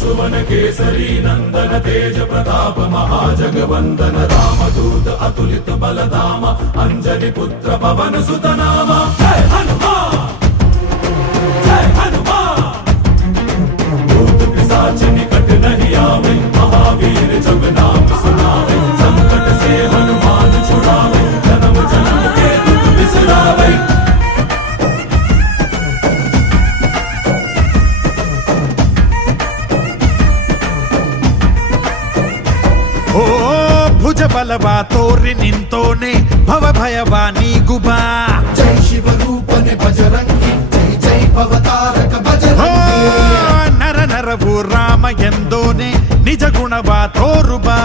सुवन केसरी नंदन तेज प्रताप महाजगवंदन रामदूत अतुलित बलधाम अंजनी पुत्र पवन सुत नाम जय हनुमान जय हनुमान। भूत पिशाच निकट नहीं आवे महावीर जब नाम सुनावे संकट से हनुमान छुड़ावे जन्म जन्म के दुख बिसरावे। ಓ ಭುಜ ಬಲವಾ ತೋರಿ ನಿಂತೋನೆ ಭವ ಭಯವಾ ನೀಗುಬಾ ಜೈ ಶಿವ ರೂಪನೆ ಬಜರಂಗಿ ಜೈ ಜೈ ಭವತಾರಕ ಬಜರಂಗಿ ನರ ನರವು ರಾಮ ಎಂದೋನೆ ನಿಜ ಗುಣವಾ ತೋರುಬಾ